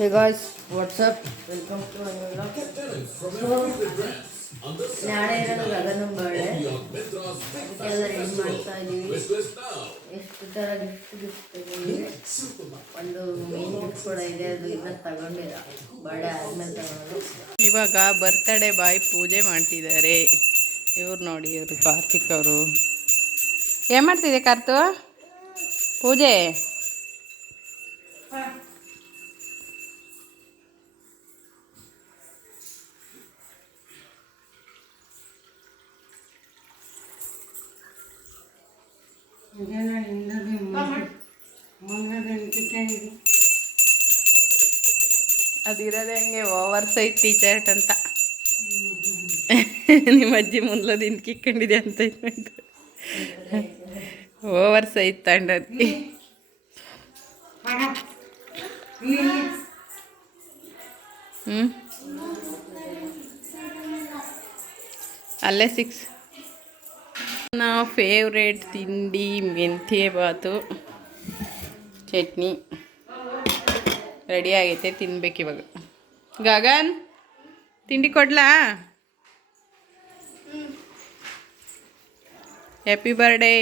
Hey guys, what's up? Welcome to a new vlog. ನಾಳೆ ಇರೋದು ಗಗನ birthday, ಅದಕ್ಕೆಲ್ಲ ready ಮಾಡ್ತಾ ಇದ್ದೀವಿ. ಎಷ್ಟು ಥರ ಗಿಫ್ಟ್ ಇದ್ದೀವಿ. ಒಂದು ಮೇನ್ ಗಿಫ್ಟ್ ಕೂಡ ಇದೆ, ಅದು ಇನ್ನೂ ತಗೊಂಡಿಲ್ಲ, ಬರ್ಡೇ ಆದ್ಮೇಲೆ ತಗೊಳ್ಳೋದು. ಇವಾಗ ಬರ್ತ್ಡೇ ಬಾಯ್ ಪೂಜೆ ಮಾಡ್ತಿದ್ದಾರೆ. ಇವ್ರು ನೋಡಿ, ಇವರು ಕಾರ್ತಿಕ್ ಅವರು. ಏನು ಮಾಡ್ತಿದ್ದೆ ಕಾರ್ತು? ಪೂಜೆ ಅದಿರೋದೇ ಹಂಗೆ ಓವರ್ ಸೈಜ್ ಟೀ ಶರ್ಟ್ ಅಂತ. ನಿಮ್ಮ ಅಜ್ಜಿ ಮುಂದ್ಲದಿಂದ ಕಿಕ್ಕೊಂಡಿದೆ ಅಂತ ಓವರ್ ಸೈಜ್ ತಗೊಂಡದ್ವಿ. ಅಲ್ಲೇ 6. ನನ್ನ ಫೇವ್ರೇಟ್ ತಿಂಡಿ ಮೆಂತ್ಯ ಬಾತು ಚಟ್ನಿ ರೆಡಿ ಆಗೈತೆ, ತಿನ್ಬೇಕು ಇವಾಗ. ಗಗನ್, ತಿಂಡಿ ಕೊಡ್ಲಾ? Happy birthday.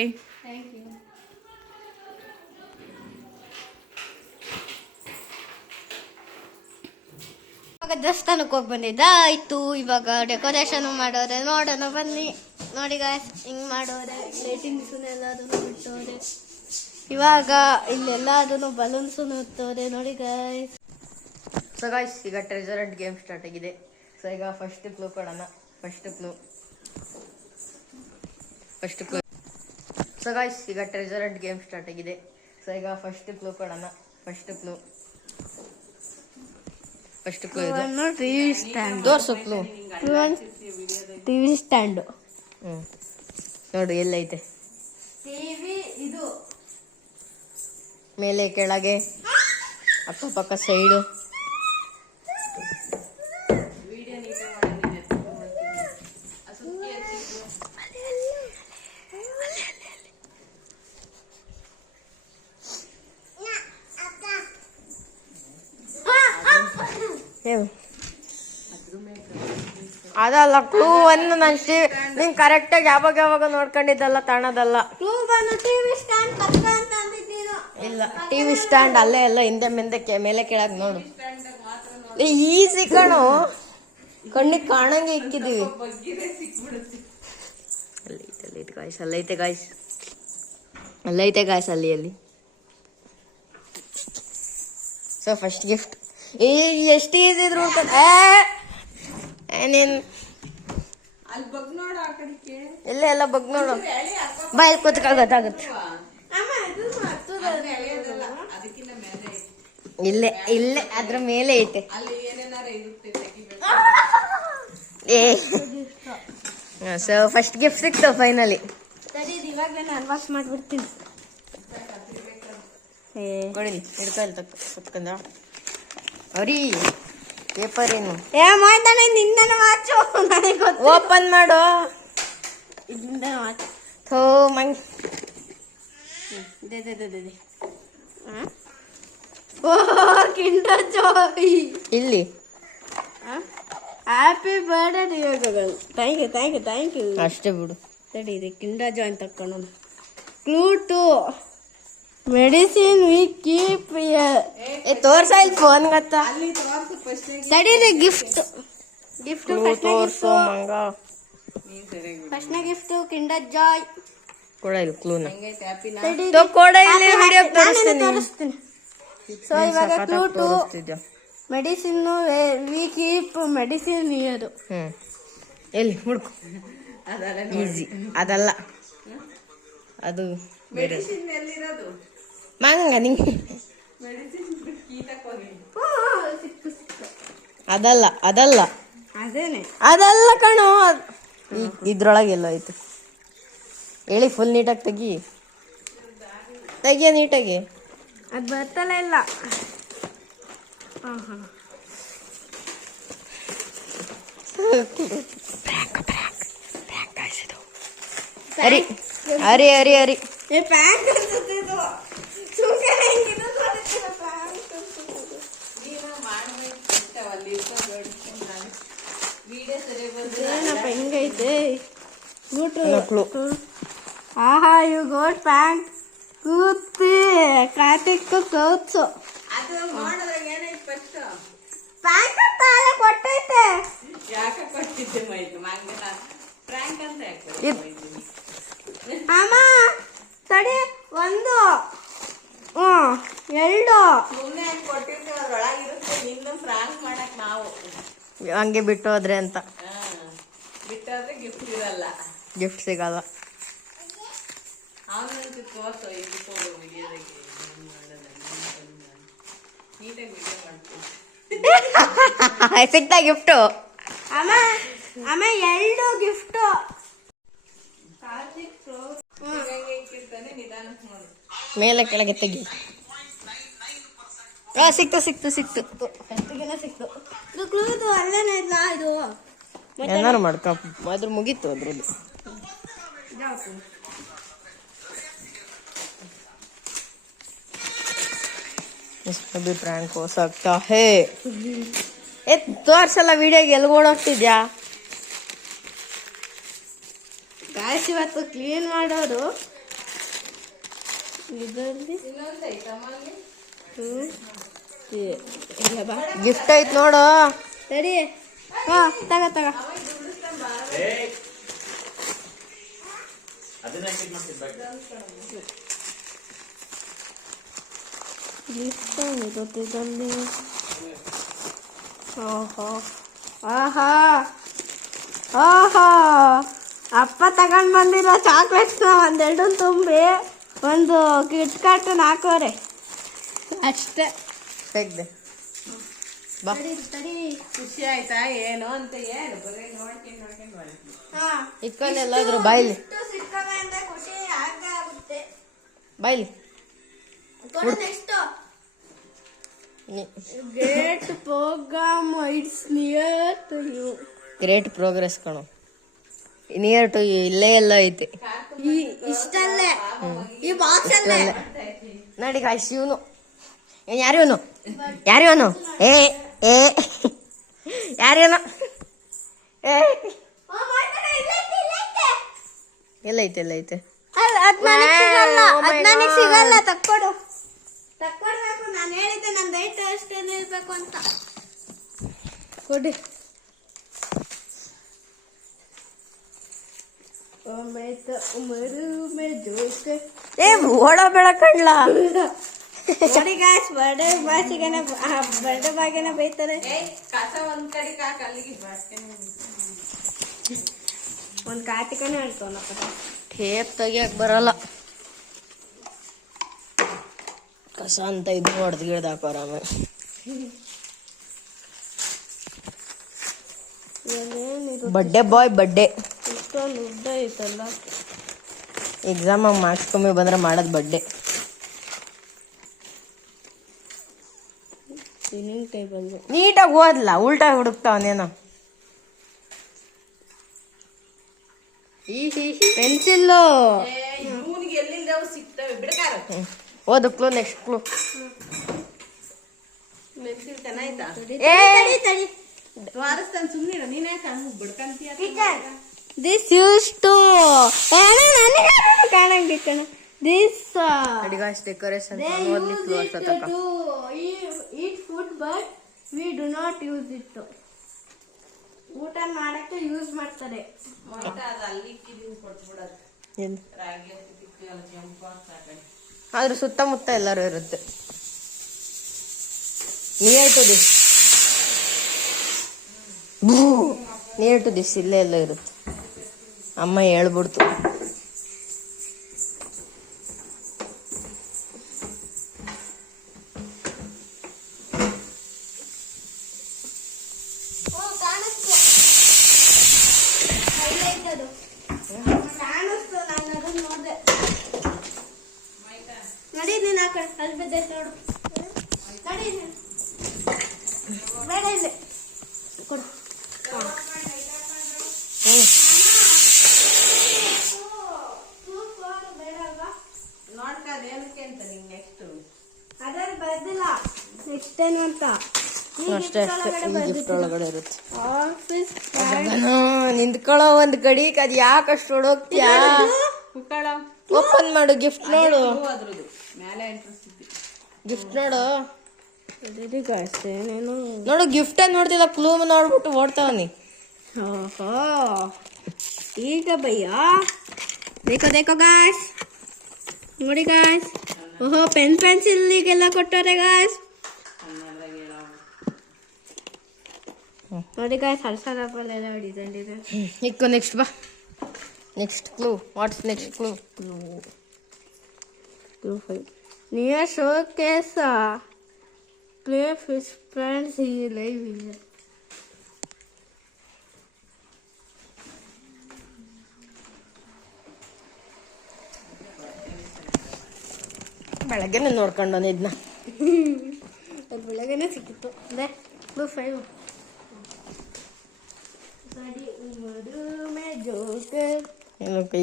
ಇವಾಗ ದೇವಸ್ಥಾನಕ್ಕೆ ಹೋಗಿ ಬಂದಿದ್ದ ಆಯಿತು. ಇವಾಗ ಡೆಕೋರೇಷನ್ ಮಾಡೋರೆ, ನೋಡೋಣ ಬನ್ನಿ. ನೋಡಿ ಗಾಯ್ಸ್, ಹಿಂಗೆ ಮಾಡೋರೆ, ಲೈಟಿಂಗ್ಸನ್ನೆಲ್ಲ ಅದನ್ನು ಬಿಟ್ಟೋರೆ. ಇವಾಗ ಇಲ್ಲೆಲ್ಲ ಅದನ್ನು ಬಲೂನ್ಸನ್ನು ಇರ್ತವ್ರೆ ನೋಡಿ ಗಾಯ್ಸ್. ಸೊ ಗಾಯ್ಸ್, ಈಗ ಟ್ರೆಜರ್ ಅಂಡ್ ಗೇಮ್ ಸ್ಟಾರ್ಟ್ ಆಗಿದೆ. ಸೊ ಈಗ ಫಸ್ಟ್ ಕ್ಲೂ ಕೊಡೋಣ. First clue. ಸೊ ಗಾಯ್ಸ್, ಈಗ ಟ್ರೆಜರ್ ಅಂಡ್ ಗೇಮ್ ಸ್ಟಾರ್ಟ್ ಆಗಿದೆ. ಸೊ ಈಗ ಫಸ್ಟ್ ಕ್ಲೂ ಕೊಡೋಣ. ಫಸ್ಟ್ ಕ್ಲೂ ಇದು ಟಿವಿ ಸ್ಟ್ಯಾಂಡ್. ತೋರ್ಸು ಕ್ಲೂ. TV stand. ನೋಡು ಎಲ್ಲೈತೆ. ಟಿವಿ ಇದು ಮೇಲೆ ಕೆಳಗೆ ಅಕ್ಕಪಕ್ಕ ಸೈಡು. ಅದಲ್ಲ ಕ್ಲೂ ಒಂದು ನನ್ಸಿ ನೀನ್ ಕರೆಕ್ಟಾಗಿ ಯಾವಾಗ ನೋಡ್ಕೊಂಡಿದ್ದಲ್ಲ ತಾಣದಲ್ಲ. ಟಿವಿ ಸ್ಟ್ಯಾಂಡ್ ಪಕ್ಕ ಅಂತ ಅಂದಿದ್ದೀನು. ಇಲ್ಲ, ಟಿವಿ ಸ್ಟ್ಯಾಂಡ್ ಅಲ್ಲೇ ಎಲ್ಲ ಹಿಂದೆ ಮುಂದಕ್ಕೆ ಮೇಲೆ ಕೆಳಗೆ ನೋಡು. ಈಸಿ ಕಣು, ಕಣ್ಣಿಗೆ ಕಾಣಂಗೆ ಇಕ್ಕಿದೀವಿ. ಅಲ್ಲೈತೆ ಗಾಯ್ಸ್ ಅಲ್ಲಿ. ಸೊ ಫಸ್ಟ್ ಗಿಫ್ಟ್ ಎಷ್ಟು ಈಸಿ ಇದ್ರು ಅಂತ ನೀನ್ ಎಲ್ಲ ಬಗ್ ನೋಡು. ಬಾಯಲ್ಲಿ ಕೂತ್ಕೊಳ್ಳ ಗೊತ್ತಾಗುತ್ತೆ. ಇಲ್ಲೇ ಅದ್ರ ಮೇಲೆ ಐತೆ. ಸೊ ಫಸ್ಟ್ ಗಿಫ್ಟ್ ಸಿಕ್ತು ಫೈನಲಿ. ಇವಾಗ ನಾನು ಅನ್ವಾಸ್ ಮಾಡ್ಬಿಡ್ತೀನಿ. ಕೊಡಿಲಿ, ಹಿಡ್ಕೊಲ್ ಕುತ್ಕೊಂಡ ಅವ್ರಿ ಪೇಪರ್ ಏನು ಮಾಡ್ತಾನೆ. ನಿಂದನ ವಾಚು ನನಗೆ ಗೊತ್ತು. ಓಪನ್ ಮಾಡು. ಇದರಿಂದ ವಾಚ್ ಥೋ ಮಂಗ್. ಓ ಕಿಂಡರ್ ಜಾಯ್. ಇಲ್ಲಿ ಹ್ಯಾಪಿ ಬರ್ಡೇ ದಿಯೋಗಳು. Thank you. ಅಷ್ಟೇ ಬಿಡು. ಸರಿ, ಇದೆ ಕಿಂಡರ್ ಜಾಯ್ ತಕ್ಕೊಂಡು. ಕ್ಲೂ 2 ಮೆಡಿಸಿನ್ ವಿ ಕೀಪ್ ತೋರ್ಸ ಇಲ್ಲಿ ಫೋನ್ ಗೊತ್ತಾ. ಸರಿ, ಗಿಫ್ಟ್ ತೋರ್ಸು ಮಂಗ. ಫಸ್ಟ್ನೇ ಗಿಫ್ಟ್ ಕಿಂಡರ್ ಜಾಯ್. ಕೊಡ ಇಲ್ಲಿ ಕ್ಲೂನ. ಕೊಡ ಇಲ್ಲಿ ವಿಡಿಯೋ ತೋರಿಸ್ತೀನಿ. ಸೊ ಇವಾಗ clue 2 medicine we keep medicine ಇರೋದು. ಎಲ್ಲಿ ಹುಡುಕು. ಈಸಿ ಅದಲ್ಲ, ಅದು ಮಂಗ ನಿಂಗೆ ಅದಲ್ಲ ಅದೇನೆ ಅದಲ್ಲ ಕಣೋ. ಇದ್ರೊಳಗೆ ಎಲ್ಲ ಐತೆ ಹೇಳಿ. ಫುಲ್ ನೀಟಾಗಿ ತೆಗಿಯ ನೀಟಾಗಿ. ಅದು ಬರ್ತಲ್ಲ ಇಲ್ಲ. ಹರಿ ಹರಿ ಹರಿ ಹರಿ ಹೆಂಗೈತೆ ಆಹಾ ಯು ಗೋಟ್ ಪ್ಯಾಂಟ್ ಕೂತಿ ಕಾರ್ತಿಕ್ ಕೌತ್ಸು ಪ್ಯಾಂಟ್ ತಾಳೆ ಕೊಟ್ಟೈತೆ ಅಮ್ಮ ತಡಿ ಒಂದು ಎರಡು ಹಂಗೆ ಬಿಟ್ಟು ಹೋದ್ರೆ ಅಂತ ಗಿಫ್ಟ್ ಸಿಗಲ್ಲ ಸಿಗ್ತಾ ಗಿಫ್ಟು ಅಮ್ಮ ಅಮ್ಮ ಎರಡು ಗಿಫ್ಟು ಮೇಲೆ ಕೆಳಗೆ ತೆಗಿ ಸಿಕ್ತು ಸಿಕ್ತು ಸಿಕ್ತು ಸಿಕ್ತು ಇದು ಅಲ್ಲೇನೆ ಇಲ್ಲ ಇದು ಏನಾರು ಮಾಡ್ಕ ಅದ್ರ ಮುಗೀತು ಅದ್ರಲ್ಲಿ इसमें भी प्रैंक हो सकता है ತೋರ್ಸಲ್ಲ ವಿಡಿಯೋಗೆ ಎಲ್ಲಿ ಓಡೋಗ್ತಿದ್ಯಾ ಗಾಯ್ಸ್ ಇವತ್ತು ಕ್ಲೀನ್ ಮಾಡೋದು ಇದರಲ್ಲಿ ಗಿಫ್ಟ್ ಐತ್ ನೋಡು ಸರಿ ಹಾ ತಗ ಅಪ್ಪ ತಗೊಂಡ್ ಬಂದಿರೋ ಚಾಕ್ಲೇಟ್ಸ್ ಒಂದೆರಡು ತುಂಬಿ ಒಂದು ಕಿಟ್ ಕಾರ್ಟನ್ ಹಾಕೋರೆ ಅಷ್ಟೇ ತೆಗ್ದೆ ಬಾ ಖುಷಿ ಆಯ್ತಾ ಏನು ಅಂತ ಏನು ಬರೀ ನೋಡ್ಕೊಂಡು ಇಕ್ಕೊಂಡೆಲ್ಲಾದ್ರು ಬಾಯ್ಲಿ ಖುಷಿ ಆಗುತ್ತೆ ಬಾಯ್ಲಿ great program it's near to you great progress ಕಣೋ ನಿಯರ್ ಟು ಯು ಇಲ್ಲೇ ಎಲ್ಲ ಐತೆ ಇಷ್ಟಲ್ಲೇ ಈ ಬಾಕ್ಸ್ ಅಲ್ಲೇ ನೋಡಿ ಗಾಯ್ಸ್ ಇವನು ಯಾರಿವನು ಏ ಯಾರೇನು ಎಲ್ಲೈತೆ ನನಗೆ ಸಿಗಲ್ಲ ತಕ್ಕೊಡ್ಬೇಕು ನಾನು ಹೇಳಿದ್ದೆ ನನ್ನ ಡೇಟ್ ಅಷ್ಟೇನೆ ಇರ್ಬೇಕು ಅಂತ ಕೊಡಿ ಓಡ ಬೇಡ ಕಣ್ಲ ನೋಡಿ ಗಾಯ್ಸ್ ಬರ್ಡೇ ಬಾಗಿನ ಬೈತಾರೆ ಒಂದ್ ಕಾರ್ತಿಕನೇ ಹೇಳ್ತಾವನಪ್ಪ ಟೇಪ್ ತೆಗಿಯಕ್ ಬರಲ್ಲ ಕಸ ಅಂತ ಇದು ಹೊಡೆದು ಗಿಡ್ದಾಕೋರ ಆಮೇಲೆ ಬಡ್ಡೆ ಬಾಯ್ ಬಡ್ಡೆ ಇಷ್ಟೊಂದು ಉದ್ದ ಐತಲ್ಲ ಎಕ್ಸಾಮ್ ಮಾರ್ಕ್ಸ್ ಕಮ್ಮಿ ಬಂದ್ರೆ ಮಾಡೋದು ಬಡ್ಡೆ ಟೇಬಲ್ ನೀಟಾಗಿ ಓದ್ಲಾ ಉಲ್ಟಾ ಹುಡುಕ್ತಾವನೇನೋ ಪೆನ್ಸಿಲ್ಲು ಓದು clue next clue this use to ಕಾಣಂಗೆ ಕಣ this decoration eat food but we do not use it ಊಟ ಮಾಡಕ್ಕೆ ಯೂಸ್ ಮಾಡ್ತಾರೆ ಆದ್ರೆ ಸುತ್ತಮುತ್ತ ಎಲ್ಲರೂ ಇರುತ್ತೆ ನಿಯರ್ ಟು ದಿಸ್ ಇಲ್ಲೇ ಎಲ್ಲ ಇರುತ್ತೆ ಅಮ್ಮ ಹೇಳ್ಬಿಡ್ತು ನಡಿ ನೀನು ಆ ಕಡೆ ಅಲ್ಲಿ ಬಿದ್ದೈತೆ ನೋಡು ನಡಿ ಬೇಡ ಇಲ್ಲಿ ಕೊಡು ನೋಡ್ಕ ಏನಕ್ಕೆ ಅಂತ ನಿಂಗೆ ನೆಕ್ಸ್ಟ್ ಅದ್ರಲ್ಲಿ ಬರ್ದಿಲ್ಲ ನೆಕ್ಸ್ಟ್ ಏನು ಅಂತ ಅಷ್ಟೇ ಅಷ್ಟೇ ಈ ಗಿಫ್ಟ್ ಒಳಗಡೆ ಇರುತ್ತೆ. ಆಫೀಸ್ ನಿಂತ್ಕೊಳ್ಳೋ ಒಂದ್ ಕಡಿ ಅದ್ ಯಾಕಷ್ಟು ಹೊಡೋಗ್ತೀಯಾ? ಓಪನ್ ಮಾಡು ಗಿಫ್ಟ್ ನೋಡು. ಗಿಫ್ಟ್ ನೋಡು ನೋಡು ಗಿಫ್ಟ್ ನೋಡ್ತಿಲ್ಲ ಕ್ಲೂ ನೋಡ್ಬಿಟ್ಟು ಓಡ್ತಾವನಿ. ಓಹೋ ಈಗ ಭಯ್ಯ ದೇಖೋ ದೇಖೋ ಗಾಯ್ಸ್ ನೋಡಿ ಗಾಯ್ಸ್. ಓಹೋ ಪೆನ್ಸಿಲ್ಗೆಲ್ಲ ಕೊಟ್ಟವ್ರೆ ಗಾಯ್ಸ್. ನೋಡಿ ಗಾಯ್ಸ್ ಹಲ್ಸಲ್ಲ ಡಿಸೈನ್ ಡಿಸೈನ್. ಇಕ್ಕು ನೆಕ್ಸ್ಟ್ ಬಾ. Next clue. What's next clue? Near show case play fish friends ಈ ಲೈವ್ ಇದೆ. ಬೆಳಗ್ಗೆನೆ ನೋಡ್ಕೊಂಡು ಬಂದಿದ್ನ. ಅದು ಬೆಳಗ್ಗೆನೆ ಸಿಕ್ಕಿತ್ತು. ಅದೇ ಬ್ಲೂ 5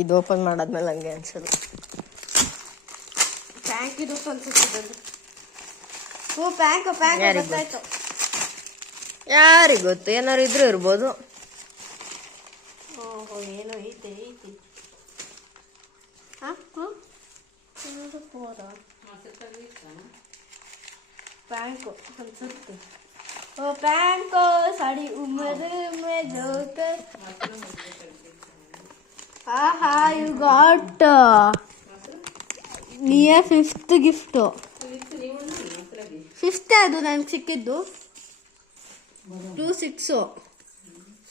ಇದು ಓಪನ್ ಮಾಡಾದ್ಮೇಲೆ ಹಂಗೆ ಅನ್ಸಲ್ಲ. ಪ್ಯಾಂಕ್ ಇದು ಅನ್ಸುತ್ತೆ. ಓ ಪ್ಯಾಂಕ್ ಪ್ಯಾಂಕ್ ಗೊತ್ತಾಯ್ತು. ಯಾರಿಗೆ ಗೊತ್ತು, ಏನಾರು ಇದ್ರೂ ಇರ್ಬೋದು. ಓಹೋ ಏನೋ ಐತೆ ಐತಿ. ಪ್ಯಾಂಕು ಅನ್ಸುತ್ತೆ. ಓ ಪ್ಯಾಂಕು ಸಾಡಿ ಉಮ್ಮದು ಜೋಕರ್. ಆಹಾ you got near 5th gift. 5th ಅದು ನನಗೆ ಸಿಕ್ಕಿದ್ದು. 2 6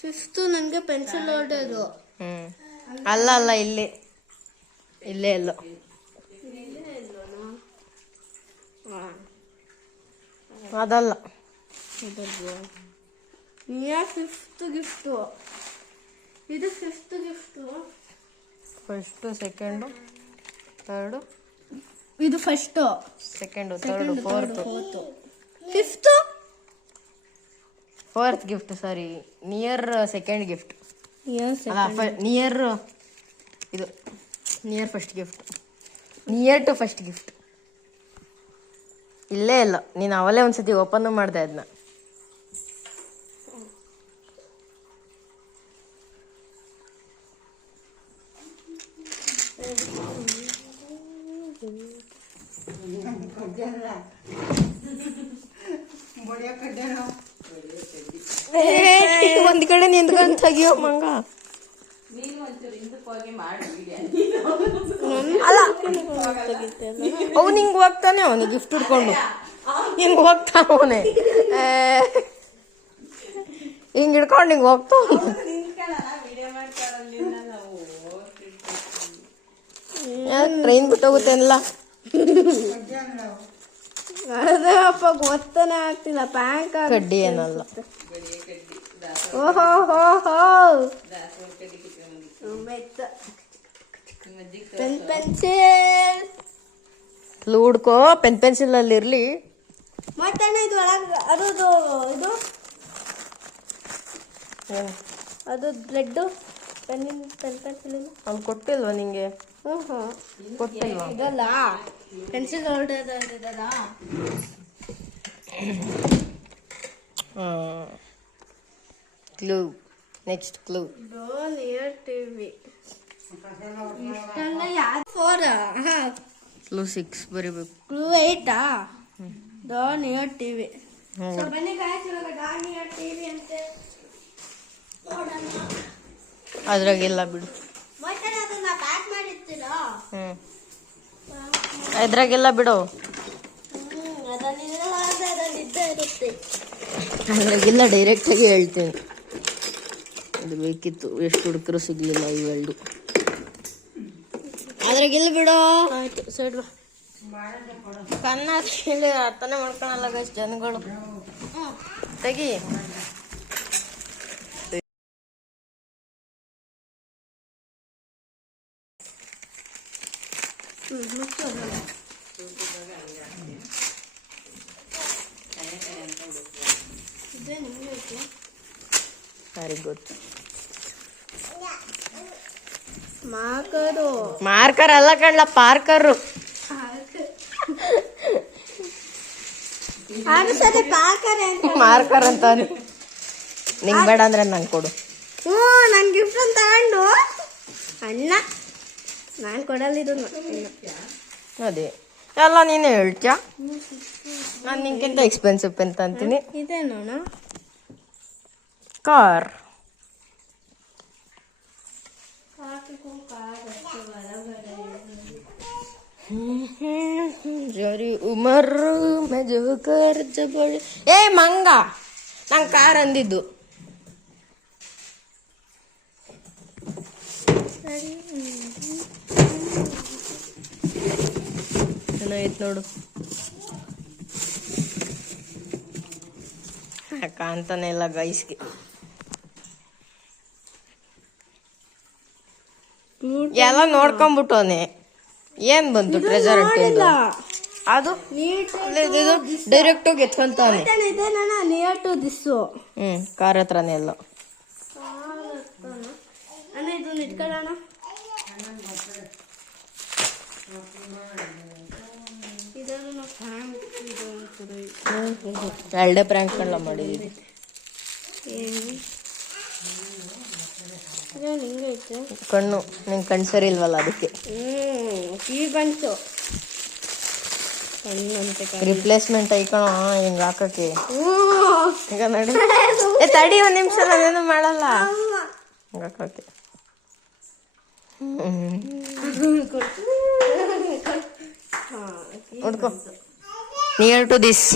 5th ನನಗೆ ಪೆನ್ಸಿಲ್ ಹೊಡೆದು. ಅಲ್ಲ ಅಲ್ಲ ಇಲ್ಲೇ ಇಲ್ಲೇ ಎಲ್ಲ ಅದಲ್ಲ. Near 5th gift. ಇದು 5th gift. First second third. ಇದು first second third fourth 5th. Fourth gift sorry near second gift. Near near ಇದು near first gift. Near to first gift ಇಲ್ಲೇ ಇಲ್ಲ. ನೀನು ಅವಲೇ ಒಂದ್ಸತಿ ಓಪನ್ ಮಾಡಿದೆ ಅದನ್ನ. ಒಂದ್ ಕಡೆ ನಿಂತ್ಕೊಂಡ್ ತೆಗಿಯೋ ಮಂಗ. ಅಲ್ಲ ಅವ್ನು ಹಿಂಗ್ ಹೋಗ್ತಾನೆ, ಅವನು ಗಿಫ್ಟ್ ಹಿಡ್ಕೊಂಡು ಹಿಂಗ್ ಹೋಗ್ತಾವನೆ. ಹಿಂಗ್ ಹಿಡ್ಕೊಂಡು ಹಿಂಗ್ ಹೋಗ್ತಾವ. ಟ್ರೈನ್ ಬಿಟ್ಟೋಗುತ್ತೇನಲ್ಲ. ಅದೇ ಅಪ್ಪ ಗೊತ್ತಾನೆ ಆಗ್ತಿಲ್ಲ. ಪ್ಯಾಂಕ್ ಕಡ್ಡಿ ಏನಲ್ಲ. ಓಹೋ ಹೋ ಹೋ ಪೆನ್ ಪೆನ್ಸಿಲ್ ಲೂಡ್ಕೋ ಪೆನ್ ಪೆನ್ಸಿಲ್ ಅಲ್ಲಿ ಇರ್ಲಿ. ಮತ್ತೆ ಇದು ಒಳಗೆ ಅದು ಇದು ಅದು ಬ್ಲೆಡ್ ಪೆನ್ ಪೆನ್ಸಿಲ್ ಅವ್ನು ಕೊಟ್ಟಿಲ್ವಾ ನಿಂಗೆ? ಹ್ಞೂ ಕೊಟ್ಟಿಲ್ವಾ? ಇದಲ್ಲ ಪೆನ್ಸಿಲ್ ಹೊಲ್ಡರ್ ಇದಲ್ಲ. Clue. Next clue. Near TV. ಇಷ್ಟೆಲ್ಲ ಯಾರು 4 ಕ್ಲೂ 6 ಬರೀಬೇಕು. Clue 8 near TV. ಸೊ ಬನ್ನಿ ಗಾಯ್ಸ್ ಇವಾಗ ನಿಯರ್ ಟಿವಿ ಅಂತೆ ನೋಡೋಣ. ಅದ್ರಾಗೆಲ್ಲ ಬಿಡು. ಮತ್ತೆ ಅದನ್ನ ಪ್ಯಾಕ್ ಮಾಡಿರ್ತೀರಾ? ಅದ್ರಾಗೆಲ್ಲ ಬಿಡು. ಅದನ್ನಿದ್ದೇ ಇರುತ್ತೆ. ಅದ್ರಾಗೆಲ್ಲ ಡೈರೆಕ್ಟಾಗಿ ಹೇಳ್ತೀನಿ. ಅದು ಬೇಕಿತ್ತು, ಎಷ್ಟು ಹುಡುಕರು ಸಿಗ್ಲಿಲ್ಲ ಇವೆರಡು. ಅದ್ರಾಗೆಲ್ಲ ಬಿಡು. ಆಯ್ತು ಸೈಡ್ ಬಾ. ಕನ್ನ ಹೇಳಿ ಅರ್ಥನೇ ಮಾಡ್ಕೊಳಲ್ಲ ಗೈಸ್ ಜನಗಳು. ತೆಗಿ. Very good. ಮಾರ್ಕರ್ ಅಲ್ಲ ಕಣ್ಲ, ಪಾರ್ಕರು. ಅದು ಸರಿ ಪಾಕರೆ ಅಂತ. ಮಾರ್ಕರ್ ಅಂತಾನೆ. ನಿಂಗೆ ಬೇಡ ಅಂದ್ರೆ ನಂಗೆ ಕೊಡು. ಹ್ಞೂ ನನ್ನ ಗಿಫ್ಟ್ ಅಂತ ತಗೊಂಡು ಅಣ್ಣ ನಾನು ಕೊಡಲ್ಲ ಇದನ್ನು. ಅದೇ ಎಲ್ಲ ನೀನೇ ಹೇಳ್ತೀಯ. ನಾನು ನಿನ್ಗಿಂತ ಎಕ್ಸ್ಪೆನ್ಸಿವ್ ಪೆನ್ ಅಂತೀನಿ. ಇದೇನೋಣ ಕಾರ್. ಜರಿ ಉಮರ್ ಮಜೋಕರ್ ಜಬಳಿ. ಏ ಮಂಗ, ನಂಗೆ ಕಾರ್ ಅಂದಿದ್ದು. ಚೆನ್ನಾಗಿತ್ತು ನೋಡು. ಕಾಂತಾನೆ ಇಲ್ಲ ಗೈಸ್ಗೆ. ಎಲ್ಲ ನೋಡ್ಕೊಂಬಿಟ್ಟವನೆ. ಏನ್ ಬಂತು ಟ್ರೆಜರ್ ಅದು ಡೈರೆಕ್ಟ್ ಆಗಿ ಎತ್ಕೊಂತಾನೆ. Near to this. ಕಾರ್ ಹತ್ರನೇ ಎಲ್ಲ. ಅಣ್ಣ ಇದನ್ನ ಇಟ್ಕೊಳ್ಳೋಣ. ಎರಡೇ ಪ್ರ್ಯಾಂಕ್ಗಳನ್ನ ಮಾಡಿದೀವಿ. ಕಣ್ಣು ನಿಂಗೆ ಕಣ್ ಸರಿ ಇಲ್ವಲ್ಲ ಅದಕ್ಕೆ. ಈಗ ಬಂತು ರಿಪ್ಲೇಸ್ಮೆಂಟ್ ಐಕಣ ಹಿಂಗ ಹಾಕಕ್ಕೆ. ಈಗ ನಡಿ ತಡಿ ಒಂದ್ ನಿಮಿಷ, ನಾನೇನು ಮಾಡಲ್ಲ. ಹಿಂಗ ಹಾಕಕ್ಕೆ ಹುಡ್ಕೊ. ನಿಯರ್ ಟು ದಿಸ್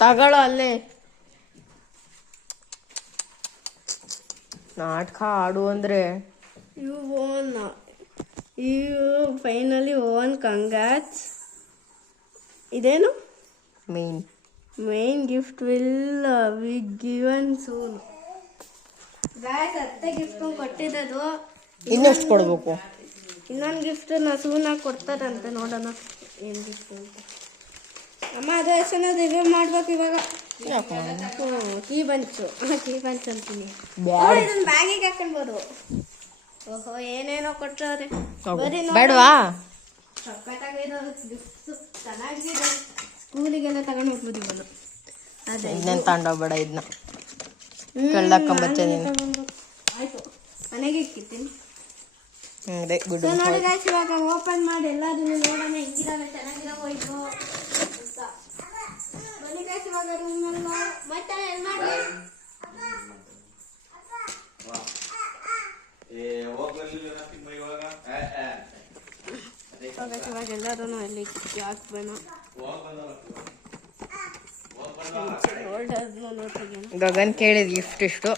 ತಗೊಳ್ಳೋ ಅಲ್ಲೇ. ನಾಟಕ ಆಡು ಅಂದ್ರೆ you won, you finally won, congrats. ಇದೇನು main gift will be given soon. Guys ಅತ್ತೆ ಗಿಫ್ಟ್ ಕೊಟ್ಟಿದ್ದು. ಇನ್ನೆಷ್ಟು ಕೊಡ್ಬೇಕು? ಇನ್ನೊಂದು ಗಿಫ್ಟ್ ಸೂನಾಗಿ ಕೊಡ್ತಾರಂತೆ. ನೋಡೋಣ ಏನು ಗಿಫ್ಟ್ ಅಂತ. ಅಮ್ಮ ಅದು ಹೆಸರು ರಿವ್ಯೂ ಮಾಡ್ಬೇಕು ಇವಾಗ. ಕೀ ಬಂಚು ಅಂತೀನಿ. ಇದನ್ನ ಬ್ಯಾಗಿಗೆ ಹಾಕೊಂಡ್ಬೋದು. ಓಹೋ ಏನೇನೋ ಕೊಟ್ಟವ್ರೆ. ಬೇಡವಾ? ಚೆನ್ನಾಗಿದೆ. ಸ್ಕೂಲಿಗೆಲ್ಲ ತಗೊಂಡು ಹೋಗ್ಬೋದು ಇವನು. ಅದೇ ಇನ್ನೇನು ತಗೊಂಡೋಗ್ಬೇಡ ಇದನ್ನ. ಕಳ್ಳಕ್ಕಂಬತ್ತೆ ನೀನು. ಆಯ್ತು ಮನೆಗೆ ಇಕ್ಕಿರ್ತೀನಿ. ಅದೇ ಗುಡ್. ನೋಡಿ ಗಾಯ್ಸ್, ಇವಾಗ ಓಪನ್ ಮಾಡಿ ಎಲ್ಲದನ್ನು ನೋಡೋಣ ಹೆಂಗಿದಾವೆ, ಚೆನ್ನಾಗಿರೋ ಹೋಯ್ತು ಅಂತ. ಬನ್ನಿ ಗಾಯ್ಸ್, ಇವಾಗ ರೂಮೆಲ್ಲ ಮತ್ತೆ ಏನು ಮಾಡಿ ಇವಾಗ ಎಲ್ಲರೂ ಎಲ್ಲಿ ಹಾಕ್ಬೇನ. ಗಗನ್ ಕೇಳಿದ ಗಿಫ್ಟ್ ಇಷ್ಟು,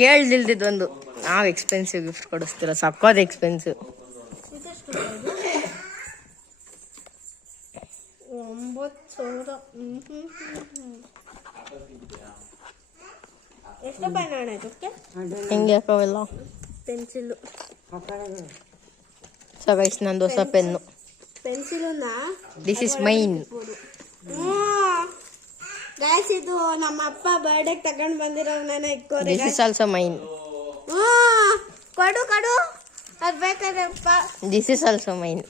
ಕೇಳ್ದಿಲ್ದಿದ್ದೊಂದು. ನಾವು ಎಕ್ಸ್ಪೆನ್ಸಿವ್ ಗಿಫ್ಟ್ ಕೊಡಿಸ್ತೀರ, ಸಕ್ಕತ್ ಎಕ್ಸ್ಪೆನ್ಸಿವ್. 9,000. ಎಷ್ಟು ಬಣ್ಣ ಅಣ್ಣ ಇದಕ್ಕೆ? ಹೆಂಗೆ ಹಾಕವೆಲ್ಲ ಪೆನ್ಸಿಲು. ಸೊ ಗೈಸ್, ನಂದು ಹೊಸ ಪೆನ್ನು. ಪೆನ್ಸಿಲುನಾ? This is mine. ಗೈಸ್, ಇದು ನಮ್ಮ ಅಪ್ಪ ಬರ್ಡೇಗೆ ತಗೊಂಡು ಬಂದಿರೋನ ಇಕ್ಕೋರಿ. This is also mine. ಕೊಡು ಅದು ಬೇಕಾದ್ರೆ ಅಪ್ಪ. This is also mine.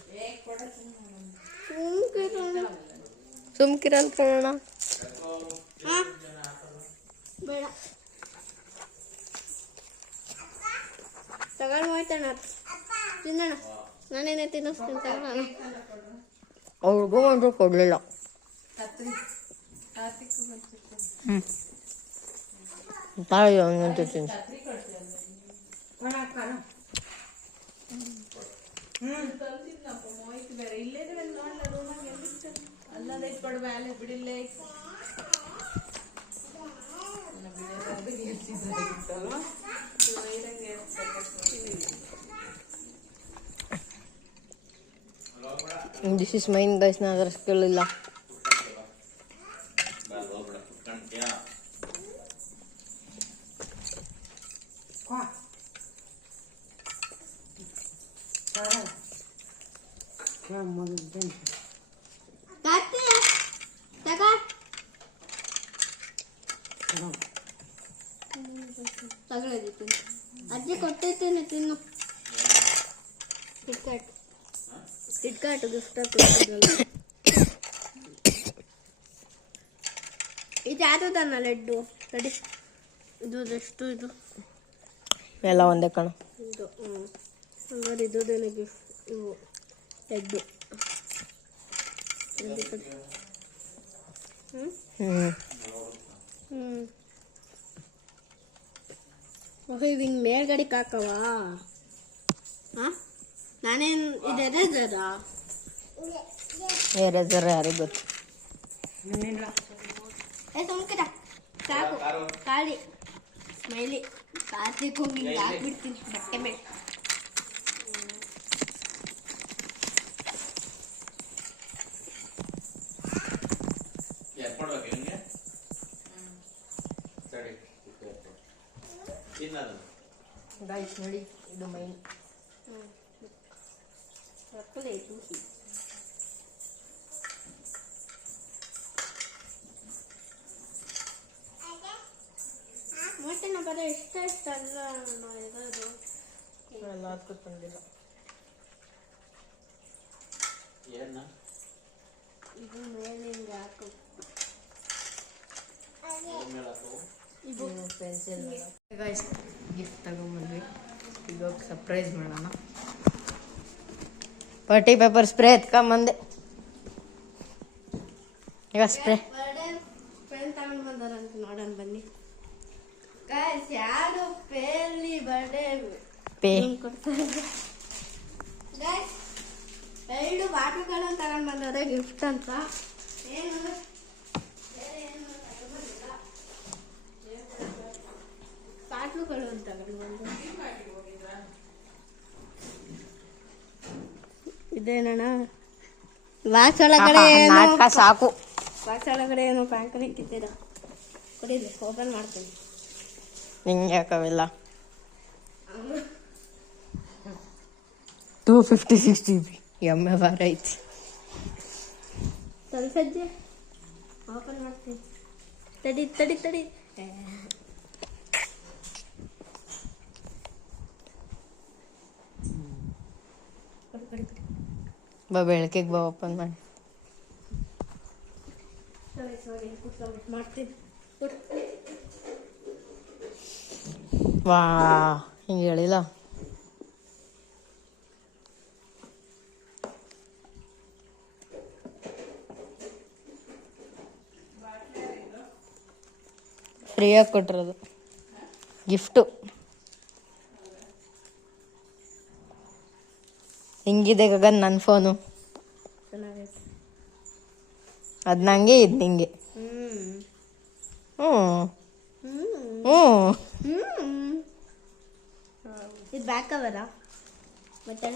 ಸುಮ್ಕಿರಲ್ ಕೊಡೋಣ. ಬೇಡ ತಗೊಂಡು ಹೋಯ್ತಣ್ಣ. ತಿನ್ನೋಣ, ನಾನೇನೇ ತಿನ್ನಿಸ್ತೀನಿ. ತಗೊಳ್ಳೋಣ. ಅವ್ರಿಗೂ ಒಂದು ಕೊಡಲಿಲ್ಲ. ತಾಯಿ ಅವನಂತ ತಿನ್ನಿ. This is mine guys. ನಾ ಅದ್ರ ಕೇಳಿಲ್ಲ. ಅಜ್ಜಿ ಕೊಟ್ಟಿರ್ತೀನಿ, ತಿನ್ನು. ಟಿಕೆಟ್ ಇಟ್ಕಾಟು ಗಿಫ್ಟ್ ಕೊಡ್ತಿದ್ದಲ್ಲ. ಇದು ಯಾರು ತಾನ ಲಡ್ಡು ರೆಡಿ? ಇದು ಎಷ್ಟು ಇದು ಎಲ್ಲ ಒಂದೇ ಕಣ. ಇದು ಹಂಗಾರೆ ಇದುದೇನೆ ಗಿಫ್ಟ್. ಇವು ಲಡ್ಡು. ಹ್ಞೂ ಓಹೋ, ಇದು ಹಿಂಗೆ ಮೇಲ್ಗಡೆ ಹಾಕವಾ? ಹಾಂ, ನಾನೇನು ಇದು ಎರೇಜರಾ? ಎರೇಜರ್ ಯಾರಿಗೆ ಗೊತ್ತು. ಸುಮ್ಕಿರ ಸಾಕು. ಖಾಲಿ ಸ್ಮೈಲಿ ಕಾರ್ತಿಕ್ ಹೋಗಿ ಹಿಂಗೆ ಹಾಕ್ಬಿಡ್ತೀನಿ ಬಟ್ಟೆ ಮೇಲೆ. ಗೈಸ್ ನೋಡಿ, ಇದು ಮೈನ್. ಮತ್ತೆ ನಾ ಬರೀ ಇಷ್ಟ ಅಲ್ಲ ಇರೋದು. ಎಲ್ಲ ಹತ್ಕೊತ್ ಬಂದಿಲ್ಲ. ಇದು ಮೇಲಿಂದ ಹಾಕು. ಇದು ಪೆನ್ಸಿಲ್. Guys gift ತಗೊಂಬಂದ್ವಿ. ಈಗ ಸರ್ಪ್ರೈಸ್ ಮಾಡೋಣ. ಪಾರ್ಟಿ ಪೇಪರ್ ಸ್ಪ್ರೇ ಎತ್ಕೊಂಬಂದೆ. ಈಗ ಸ್ಪ್ರೇ ಪೆನ್ ತಗೊಂಡು ಬಂದಾರಂತ ನೋಡೋಣ ಬನ್ನಿ. ಗಾಯ್ಸ್, ಯಾರು ಪೇಲಿ ಬರ್ಡೇ ಪೇ ಕೊಡ್ತಾರೆ. ಗಾಯ್ಸ್, 2 ಬಾಟಲ್ಗಳನ್ನು ತಗೊಂಡು ಬಂದವ್ರೆ ಗಿಫ್ಟ್ ಅಂತ. ಏನು ಬಾಟ್ಲುಗಳು ಅಂತ ತಗೊಂಡು ಬಂದು ಇದೇನಣ್ಣ? ವಾಚ್ ಒಳಗಡೆ ನಾಟಕ ಸಾಕು. ವಾಚ್ ಒಳಗಡೆ ಏನೋ ಪ್ಯಾಂಕಲ್ಲಿ ಇಟ್ಟಿದ್ದೀರಾ. ಕೊಡಿಲಿ, ಓಪನ್ ಮಾಡ್ತೀನಿ. ನಿಂಗೆ ಯಾಕವೆಲ್ಲ 256 GB ಎಮ್ಮೆ ಬಾರ ಐತಿ. ಸಜ್ಜೆ ಓಪನ್ ಮಾಡ್ತೀನಿ. ತಡಿ ತಡಿ ತಡಿ. ಬಾ, ಬೆಳಕಿಗೆ ಬಾ, ಓಪನ್ ಮಾಡಿ. ಸರಿ ಮಾಡ್ತೀನಿ. ವಾ, ಹಿಂಗೆ ಹೇಳಿಲ್ಲ. ಫ್ರೀಯಾಗಿ ಕೊಟ್ಟಿರೋದು ಗಿಫ್ಟು. ಹಿಂಗಿದೆ ಗಗನ್ ನನ್ನ ಫೋನು. ಚೆನ್ನಾಗೈತೆ. ಅದು ನಂಗೆ, ಇದು ನಿಂಗೆ. ಹ್ಞೂ ಇದು ಬ್ಯಾಕ್ ಕವರಾ ಮತ್ತೆ?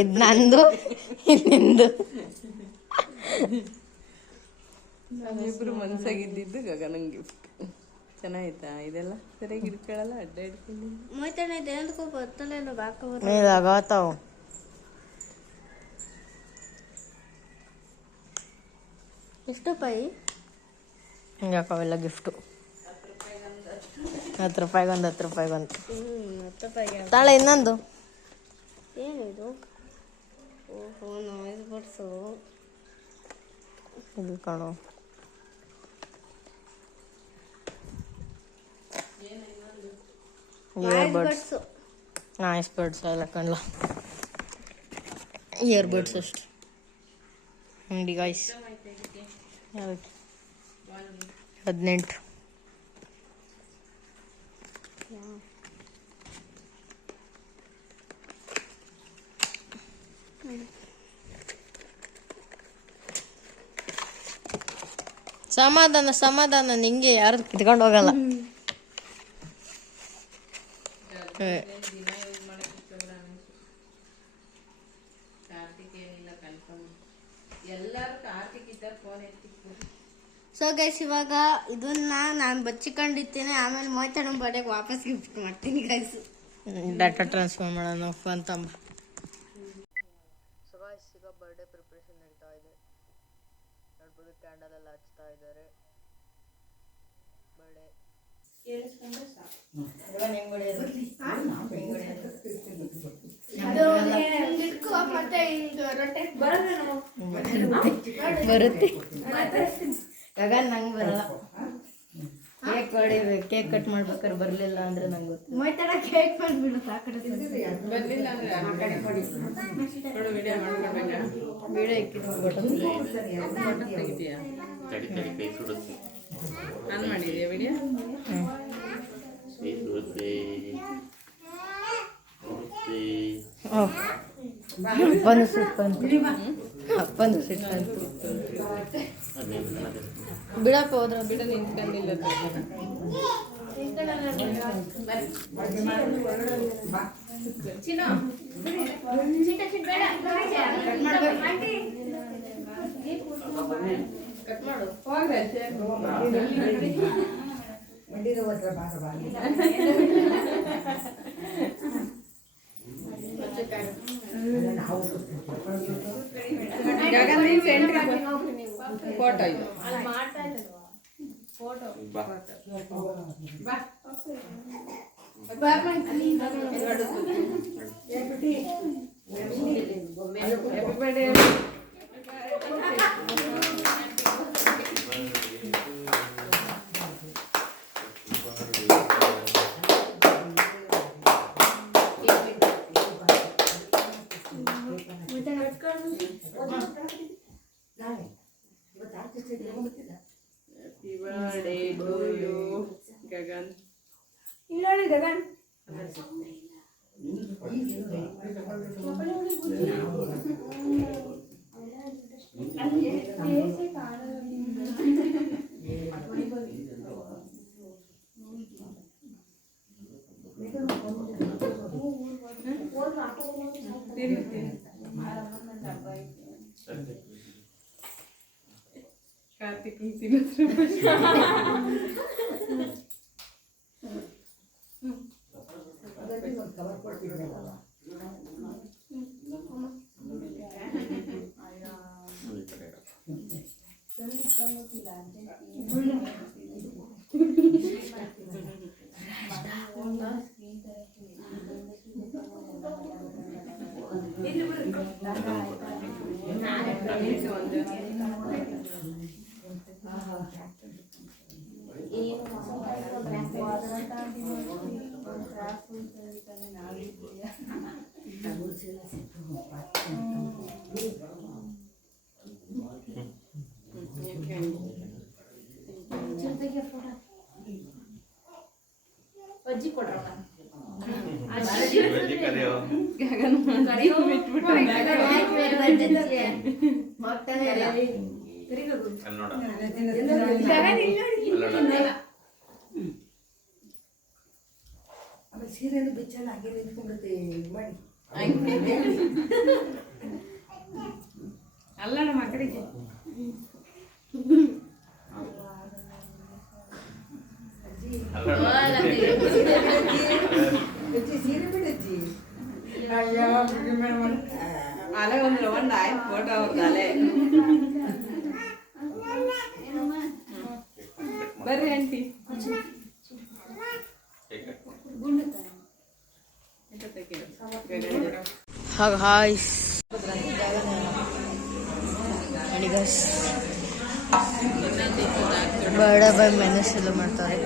ಇದು ನಂದು, ಇದು ನಿಂದು. ಇಬ್ರು ಮನ್ಸಾಗಿದ್ದಿದ್ದು ಗಗನಂಗೆ ಗಿಫ್ಟ್. ಚೆನ್ನಾಯ್ತಾ? ಇದೆಲ್ಲ ಸರಿಯಾಗಿ ಇಟ್ಕೊಳ್ಳಲ್ಲ, ಅಡ್ಡ ಇಟ್ಕೊಂಡು. ಮತ್ತೆ ಏನಕ್ಕೂ ಗೊತ್ತಲ್ಲ, ಇಲ್ಲ ಬ್ಯಾಕ್ ಕವರ್ नहीं लगाता हूँ. ಎಷ್ಟು ರೂಪಾಯಿ? ಹಿಂಗಾಕವೆಲ್ಲ ಗಿಫ್ಟು. 10 ರೂಪಾಯಿಗೊಂದು 10 ರೂಪಾಯಿಗೊಂದು. 10 ರೂಪಾಯಿಗೆ ತಾಳೆ ಇನ್ನೊಂದು. ಏನಿದು? ಓಹೋ, ನಾಯ್ಸ್ ಬಡ್ಸು. ಇದು ಕಣೋ. ಇಯರ್ಬಡ್ಸ್. ನಾಯ್ಸ್ ಬಡ್ಸ್ ಎಲ್ಲ ಕಣ್ಲ. ಇಯರ್ಬಡ್ಸ್ ಅಷ್ಟು ನೋಡಿ ಗಾಯ್ಸ್. 18. ಸಮಾಧಾನ ಸಮಾಧಾನ, ನಿಂಗೆ ಯಾರು ಕಿತ್ಕೊಂಡು ಹೋಗಲ್ಲ. ಸೊ ಗೈಸ್, ಇವಾಗ ಇದನ್ನ ನಾನು ಬಚ್ಚಿಕೊಂಡಿರ್ತೀನಿ. ಆಮೇಲೆ ಮೊಯ್ತಣ್ಣ ಬರ್ಡೇಗೆ ವಾಪಸ್ ಗಿಫ್ಟ್ ಮಾಡ್ತೀನಿ ಗೈಸ್. ಡಾಟಾ ಟ್ರಾನ್ಸ್ಫರ್ ಮಾಡೋಣ ಅಂತಂಬ. ಸೊ ಗೈಸ್, ಈಗ ಬರ್ಡೇ ಪ್ರಿಪ್ರೇಷನ್ ನಡೀತಾ ಇದೆ. ನೋಡ್ಬೋದು, ಕ್ಯಾಂಡಲ್ ಎಲ್ಲ ಹಚ್ತಾ ಇದ್ದಾರೆ. ಬರ್ಡೇ ಬರುತ್ತೆ ಗಗನ್ ನಂಗೆ ಬರಲ್ಲ. ಕೇಕ್ ಕಟ್ ಮಾಡ್ಬೇಕಾದ್ರೆ ಬರಲಿಲ್ಲ ಅಂದ್ರೆ ನಂಗೆ ಗೊತ್ತು. ಕೇಕ್ ಮಾಡ್ಬಿಡುತ್ತೆ ಆ ಕಡೆ ಬರ್ಲಿಲ್ಲ ಅಂದ್ರೆ ಆ ಕಡೆ ಕೊಡಿ. ನೋಡು ವಿಡಿಯೋ ಮಾಡ್ಕೊಡ್ಬೇಕಾ? ವಿಡಿಯೋ ಇಕ್ಕಿದ್ದು ಬಟನ್ ತೆಗಿತೀಯಾ? ಆನ್ ಮಾಡಿದ್ಯಾ ವಿಡಿಯೋ? ಅಪ್ಪನ ಸಿಟ್ಟು ಬಂತು. ಅಪ್ಪನ ಸಿಟ್ಟು ಬಂತು. ಬಿಡಪ್ಪ ಹೋದ್ರ ಬಿಡ ನಿಂತ್ಕೊಂಡಿಲ್ಲ. ಕಟ್ ಮಾಡು. ಫೋಟೋ ಇದು Happy birthday to you, Gagan. ನೋಡಿ ಗಗನ್ ಕಾರ್ತಿಕ್ ಅಜ್ಜಿ ಕೊಡ್ರಣ ಗಗನ್ ಬಿಟ್ಬಿಟ್ಟು ಸೀರೆನು ಬೆಚ್ಚಲ್ಲ ಹಾಗೆ ನಿಂತ್ಕೊಂಡ್ಬಿಡುತ್ತೆ ಮಾಡಿ ಅಲ್ಲ ನಮ್ಮ ಮಕ್ಕಳಿಗೆ ಸೀರೆ ಬಿಡಜ್ಜಿ ಅಲೆ ಒಂದು ಆಯ್ತು ಫೋಟೋ ಅವ್ರದ್ದು ಅಲೆ ಬರ್ರಿ ಆಂಟಿ ಹಾಯ್ ಬಡ ಬೈ ಮೆಣಸೆಲ್ಲ ಮಾಡ್ತಾರೆ.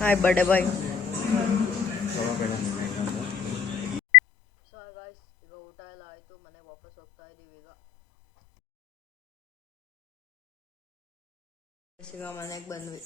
ಹಾಯ್ ಬಡ ಬಾಯ್. ಸೊ ಗಾಯ್ಸ್ ಈಗ ಊಟ ಎಲ್ಲ ಆಯಿತು, ಮನೆಗೆ ವಾಪಸ್ ಹೋಗ್ತಾ ಇದ್ದೀವಿ. ಈಗ ಮನೆಗೆ ಬಂದ್ವಿ.